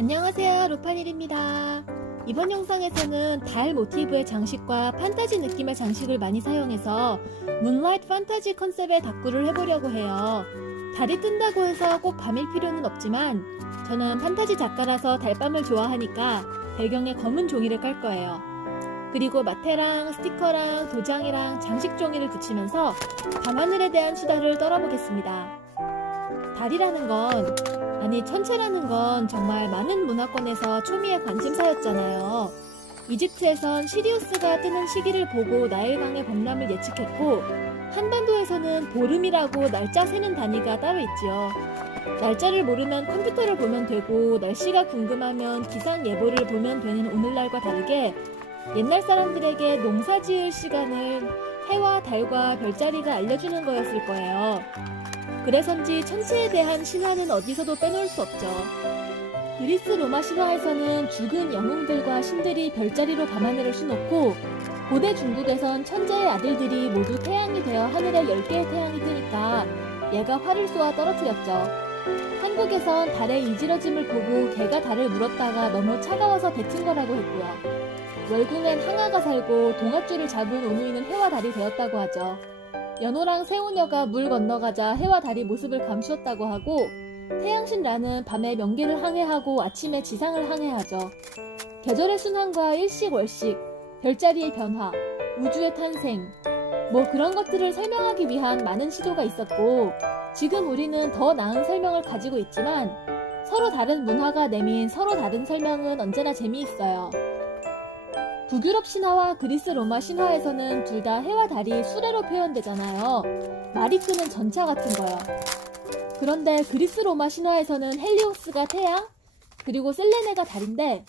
안녕하세요, 로파닐입니다. 이번 영상에서는 달 모티브의 장식과 판타지 느낌의 장식을 많이 사용해서 문라이트 판타지 컨셉의 다꾸를 해보려고 해요. 달이 뜬다고 해서 꼭 밤일 필요는 없지만 저는 판타지 작가라서 달밤을 좋아하니까 배경에 검은 종이를 깔 거예요. 그리고 마테랑 스티커랑 도장이랑 장식 종이를 붙이면서 밤하늘에 대한 수다를 떨어보겠습니다. 달이라는 건, 아니 천체라는 건 정말 많은 문화권에서 초미의 관심사였잖아요. 이집트에선 시리우스가 뜨는 시기를 보고 나일강의 범람을 예측했고, 한반도에서는 보름이라고 날짜 세는 단위가 따로 있지요. 날짜를 모르면 컴퓨터를 보면 되고, 날씨가 궁금하면 기상 예보를 보면 되는 오늘날과 다르게 옛날 사람들에게 농사 지을 시간을 해와 달과 별자리가 알려주는 거였을 거예요. 그래서인지 천체에 대한 신화는 어디서도 빼놓을 수 없죠. 그리스 로마 신화에서는 죽은 영웅들과 신들이 별자리로 밤하늘을 수놓고, 고대 중국에선 천재의 아들들이 모두 태양이 되어 하늘에 10개의 태양이 뜨니까 얘가 활을 쏘아 떨어뜨렸죠. 한국에선 달의 이지러짐을 보고 개가 달을 물었다가 너무 차가워서 뱉은 거라고 했고요. 월궁엔 항아가 살고 동아줄을 잡은 오누이는 해와 달이 되었다고 하죠. 연호랑 세우녀가 물 건너가자 해와 달이 모습을 감추었다고 하고, 태양신 라는 밤에 명계를 항해하고 아침에 지상을 항해하죠. 계절의 순환과 일식월식, 별자리의 변화, 우주의 탄생, 뭐 그런 것들을 설명하기 위한 많은 시도가 있었고, 지금 우리는 더 나은 설명을 가지고 있지만 서로 다른 문화가 내민 서로 다른 설명은 언제나 재미있어요. 북유럽 신화와 그리스 로마 신화에서는 둘 다 해와 달이 수레로 표현되잖아요. 말이 끄는 전차 같은 거요. 그런데 그리스 로마 신화에서는 헬리오스가 태양, 그리고 셀레네가 달인데,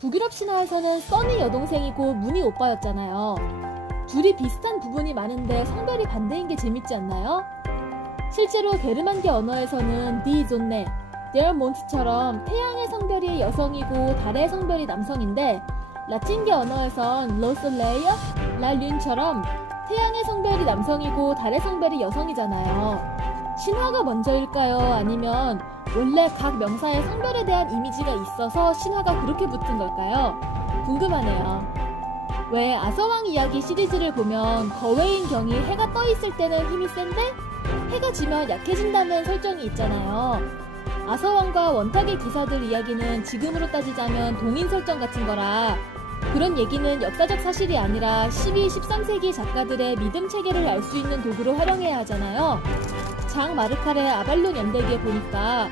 북유럽 신화에서는 써니 여동생이고 문이 오빠였잖아요. 둘이 비슷한 부분이 많은데 성별이 반대인 게 재밌지 않나요? 실제로 게르만계 언어에서는 디존네, 데어몬트처럼 태양의 성별이 여성이고 달의 성별이 남성인데, 라틴계 언어에선 로솔레이어, 라륜처럼 태양의 성별이 남성이고 달의 성별이 여성이잖아요. 신화가 먼저일까요? 아니면 원래 각 명사의 성별에 대한 이미지가 있어서 신화가 그렇게 붙은 걸까요? 궁금하네요. 왜 아서왕 이야기 시리즈를 보면 거웨인 경이 해가 떠 있을 때는 힘이 센데 해가 지면 약해진다는 설정이 있잖아요. 아서왕과 원탁의 기사들 이야기는 지금으로 따지자면 동인 설정 같은 거라, 그런 얘기는 역사적 사실이 아니라 12, 13세기 작가들의 믿음 체계를 알 수 있는 도구로 활용해야 하잖아요. 장 마르칼의 아발론 연대기에 보니까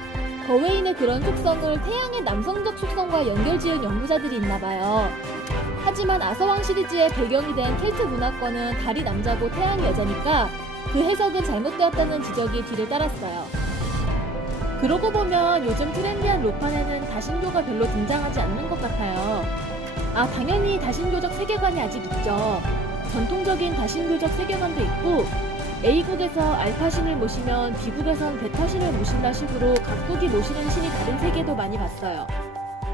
거웨인의 그런 속성을 태양의 남성적 속성과 연결지은 연구자들이 있나봐요. 하지만 아서왕 시리즈의 배경이 된 켈트 문화권은 달이 남자고 태양이 여자니까 그 해석은 잘못되었다는 지적이 뒤를 따랐어요. 그러고 보면 요즘 트렌디한 로판에는 다신교가 별로 등장하지 않는 것 같아요. 당연히 다신교적 세계관이 아직 있죠. 전통적인 다신교적 세계관도 있고, A국에서 알파신을 모시면 B국에선 베타신을 모신다 식으로 각국이 모시는 신이 다른 세계도 많이 봤어요.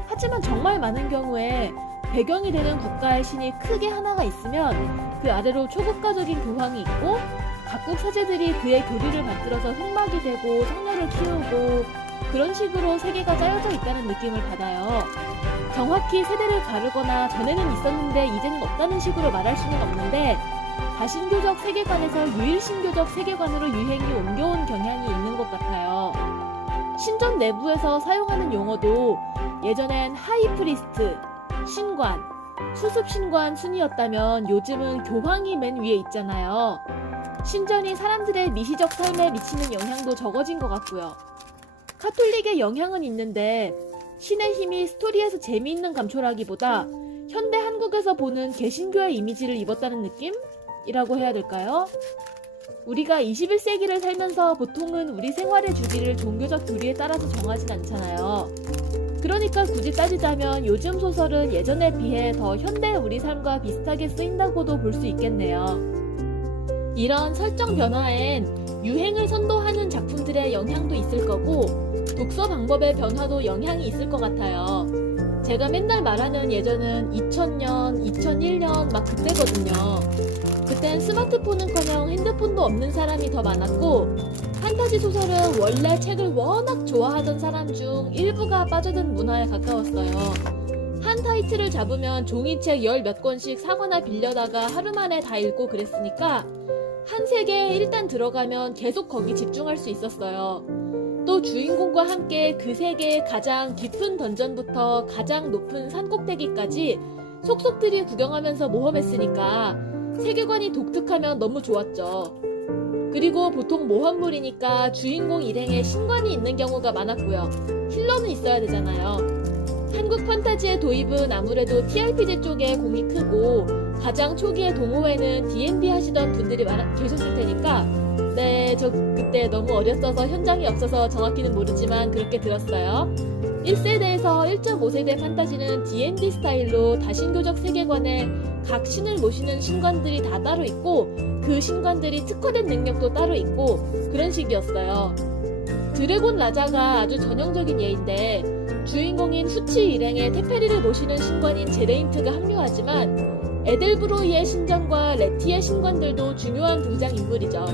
하지만 정말 많은 경우에 배경이 되는 국가의 신이 크게 하나가 있으면 그 아래로 초국가적인 교황이 있고, 각국 사제들이 그의 교리를 만들어서 흑막이 되고 성녀를 키우고, 그런 식으로 세계가 짜여져 있다는 느낌을 받아요. 정확히 세대를 가르거나 전에는 있었는데 이제는 없다는 식으로 말할 수는 없는데, 다신교적 세계관에서 유일신교적 세계관으로 유행이 옮겨온 경향이 있는 것 같아요. 신전 내부에서 사용하는 용어도 예전엔 하이프리스트, 신관, 수습신관 순이었다면 요즘은 교황이 맨 위에 있잖아요. 신전이 사람들의 미시적 삶에 미치는 영향도 적어진 것 같고요. 카톨릭의 영향은 있는데 신의 힘이 스토리에서 재미있는 감초라기보다 현대 한국에서 보는 개신교의 이미지를 입었다는 느낌이라고 해야 될까요? 우리가 21세기를 살면서 보통은 우리 생활의 주기를 종교적 교리에 따라서 정하진 않잖아요. 그러니까 굳이 따지자면 요즘 소설은 예전에 비해 더 현대 우리 삶과 비슷하게 쓰인다고도 볼 수 있겠네요. 이런 설정 변화엔 유행을 선도하는 작품들의 영향도 있을 거고, 독서 방법의 변화도 영향이 있을 것 같아요. 제가 맨날 말하는 예전은 2000년, 2001년 막 그때거든요. 그땐 스마트폰은커녕 핸드폰도 없는 사람이 더 많았고, 판타지 소설은 원래 책을 워낙 좋아하던 사람 중 일부가 빠져든 문화에 가까웠어요. 한 타이틀을 잡으면 종이책 10몇 권씩 사거나 빌려다가 하루 만에 다 읽고 그랬으니까 한 세계에 일단 들어가면 계속 거기 집중할 수 있었어요. 또 주인공과 함께 그 세계의 가장 깊은 던전부터 가장 높은 산꼭대기까지 속속들이 구경하면서 모험했으니까 세계관이 독특하면 너무 좋았죠. 그리고 보통 모험물이니까 주인공 일행에 신관이 있는 경우가 많았고요. 힐러는 있어야 되잖아요. 한국 판타지의 도입은 아무래도 TRPG 쪽에 공이 크고 가장 초기의 동호회는 D&D 하시던 분들이 계셨을 테니까 네, 저 그때 너무 어렸어서 현장이 없어서 정확히는 모르지만 그렇게 들었어요. 1세대에서 1.5세대 판타지는 D&D 스타일로 다신교적 세계관에 각 신을 모시는 신관들이 다 따로 있고 그 신관들이 특화된 능력도 따로 있고 그런 식이었어요. 드래곤 라자가 아주 전형적인 예인데 주인공인 후치 일행의 테페리를 모시는 신관인 제레인트가 합류하지만 에델브로이의 신전과 레티의 신관들도 중요한 등장인물이죠.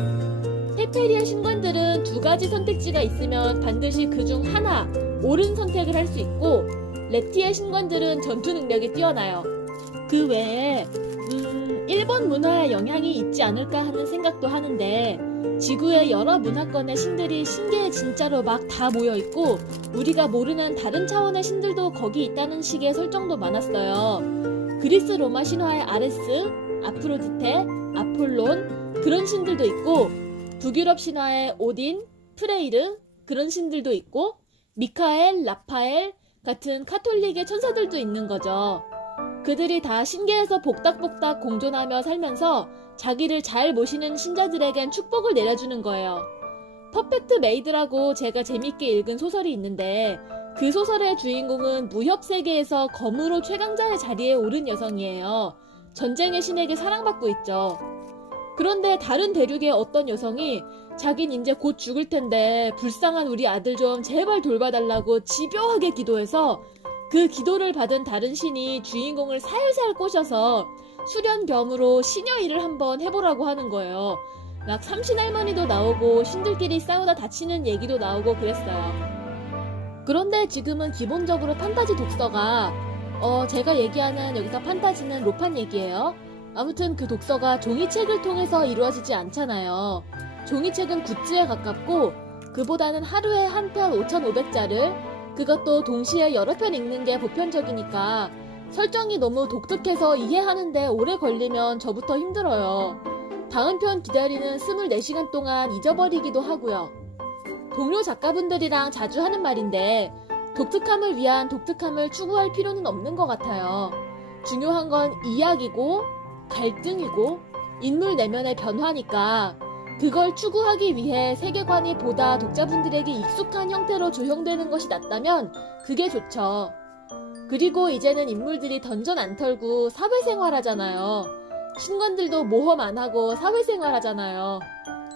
테페리의 신관들은 두 가지 선택지가 있으면 반드시 그중 하나, 옳은 선택을 할 수 있고 레티의 신관들은 전투 능력이 뛰어나요. 그 외에 일본 문화에 영향이 있지 않을까 하는 생각도 하는데 지구의 여러 문화권의 신들이 신기에 진짜로 막 다 모여있고 우리가 모르는 다른 차원의 신들도 거기 있다는 식의 설정도 많았어요. 그리스 로마 신화의 아레스, 아프로디테, 아폴론 그런 신들도 있고 북유럽 신화의 오딘, 프레이르 그런 신들도 있고 미카엘, 라파엘 같은 카톨릭의 천사들도 있는 거죠. 그들이 다 신계에서 복닥복닥 공존하며 살면서 자기를 잘 모시는 신자들에겐 축복을 내려주는 거예요. 퍼펙트 메이드라고 제가 재밌게 읽은 소설이 있는데 그 소설의 주인공은 무협 세계에서 검으로 최강자의 자리에 오른 여성이에요. 전쟁의 신에게 사랑받고 있죠. 그런데 다른 대륙의 어떤 여성이 자긴 이제 곧 죽을 텐데 불쌍한 우리 아들 좀 제발 돌봐달라고 집요하게 기도해서 그 기도를 받은 다른 신이 주인공을 살살 꼬셔서 수련겸으로 시녀 일을 한번 해보라고 하는 거예요. 막 삼신할머니도 나오고 신들끼리 싸우다 다치는 얘기도 나오고 그랬어요. 그런데 지금은 기본적으로 판타지 독서가 제가 얘기하는 여기서 판타지는 로판 얘기예요. 아무튼 그 독서가 종이책을 통해서 이루어지지 않잖아요. 종이책은 굿즈에 가깝고 그보다는 하루에 한 편 5,500자를 그것도 동시에 여러 편 읽는 게 보편적이니까 설정이 너무 독특해서 이해하는데 오래 걸리면 저부터 힘들어요. 다음 편 기다리는 24시간 동안 잊어버리기도 하고요. 동료 작가분들이랑 자주 하는 말인데 독특함을 위한 독특함을 추구할 필요는 없는 것 같아요. 중요한 건 이야기고 갈등이고 인물 내면의 변화니까 그걸 추구하기 위해 세계관이 보다 독자분들에게 익숙한 형태로 조형되는 것이 낫다면 그게 좋죠. 그리고 이제는 인물들이 던전 안 털고 사회생활 하잖아요. 신관들도 모험 안 하고 사회생활 하잖아요.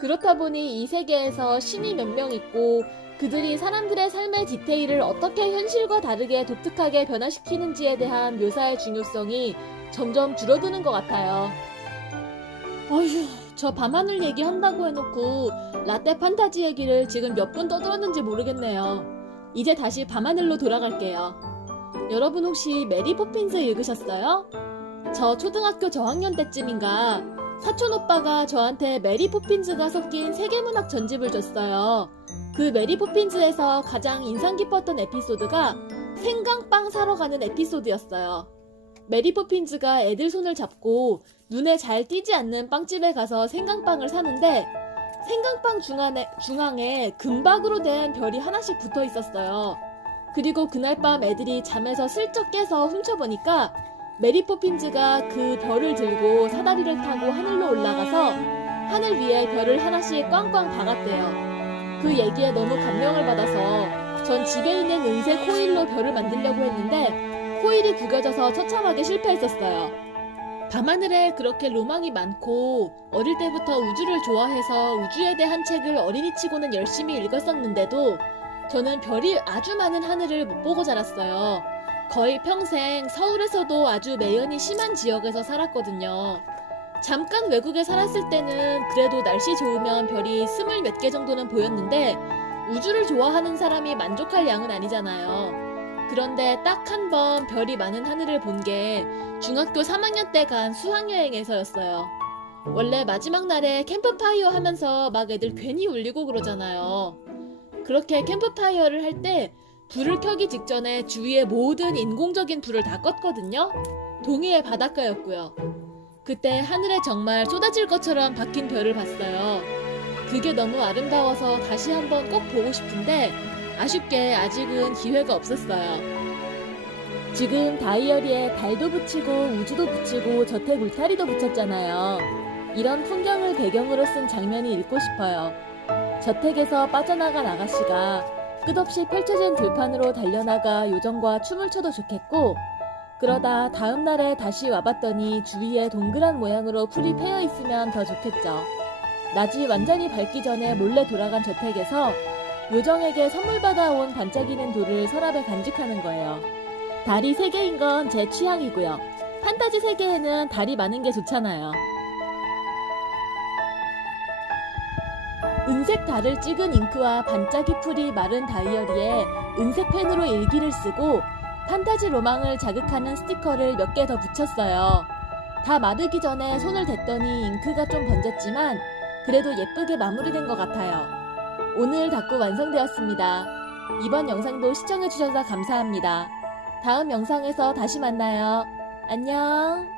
그렇다 보니 이 세계에서 신이 몇 명 있고 그들이 사람들의 삶의 디테일을 어떻게 현실과 다르게 독특하게 변화시키는지에 대한 묘사의 중요성이 점점 줄어드는 것 같아요. 어휴, 저 밤하늘 얘기한다고 해놓고 라떼 판타지 얘기를 지금 몇 분 떠들었는지 모르겠네요. 이제 다시 밤하늘로 돌아갈게요. 여러분 혹시 메리 포핀즈 읽으셨어요? 저 초등학교 저학년 때쯤인가 사촌 오빠가 저한테 메리 포핀즈가 섞인 세계문학 전집을 줬어요. 그 메리 포핀즈에서 가장 인상 깊었던 에피소드가 생강빵 사러 가는 에피소드였어요. 메리 포핀즈가 애들 손을 잡고 눈에 잘 띄지 않는 빵집에 가서 생강빵을 사는데 생강빵 중앙에 금박으로 된 별이 하나씩 붙어 있었어요. 그리고 그날 밤 애들이 잠에서 슬쩍 깨서 훔쳐보니까 메리 포핀즈가 그 별을 들고 사다리를 타고 하늘로 올라가서 하늘 위에 별을 하나씩 꽝꽝 박았대요. 그 얘기에 너무 감명을 받아서 전 집에 있는 은색 코일로 별을 만들려고 했는데 코일이 구겨져서 처참하게 실패했었어요. 밤하늘에 그렇게 로망이 많고 어릴 때부터 우주를 좋아해서 우주에 대한 책을 어린이치고는 열심히 읽었었는데도 저는 별이 아주 많은 하늘을 못 보고 자랐어요. 거의 평생 서울에서도 아주 매연이 심한 지역에서 살았거든요. 잠깐 외국에 살았을 때는 그래도 날씨 좋으면 별이 20 몇 개 정도는 보였는데 우주를 좋아하는 사람이 만족할 양은 아니잖아요. 그런데 딱 한 번 별이 많은 하늘을 본 게 중학교 3학년 때 간 수학여행에서였어요. 원래 마지막 날에 캠프파이어 하면서 막 애들 괜히 울리고 그러잖아요. 그렇게 캠프파이어를 할 때 불을 켜기 직전에 주위의 모든 인공적인 불을 다 껐거든요. 동해의 바닷가였고요. 그때 하늘에 정말 쏟아질 것처럼 박힌 별을 봤어요. 그게 너무 아름다워서 다시 한번 꼭 보고 싶은데 아쉽게 아직은 기회가 없었어요. 지금 다이어리에 달도 붙이고 우주도 붙이고 저택 울타리도 붙였잖아요. 이런 풍경을 배경으로 쓴 장면이 읽고 싶어요. 저택에서 빠져나간 아가씨가 끝없이 펼쳐진 들판으로 달려나가 요정과 춤을 춰도 좋겠고, 그러다 다음 날에 다시 와봤더니 주위에 동그란 모양으로 풀이 패여 있으면 더 좋겠죠. 낮이 완전히 밝기 전에 몰래 돌아간 저택에서 요정에게 선물 받아온 반짝이는 돌을 서랍에 간직하는 거예요. 달이 3개인 건 제 취향이고요. 판타지 세계에는 달이 많은 게 좋잖아요. 은색 달을 찍은 잉크와 반짝이 풀이 마른 다이어리에 은색 펜으로 일기를 쓰고 판타지 로망을 자극하는 스티커를 몇 개 더 붙였어요. 다 마르기 전에 손을 댔더니 잉크가 좀 번졌지만 그래도 예쁘게 마무리된 것 같아요. 오늘 다꾸 완성되었습니다. 이번 영상도 시청해주셔서 감사합니다. 다음 영상에서 다시 만나요. 안녕.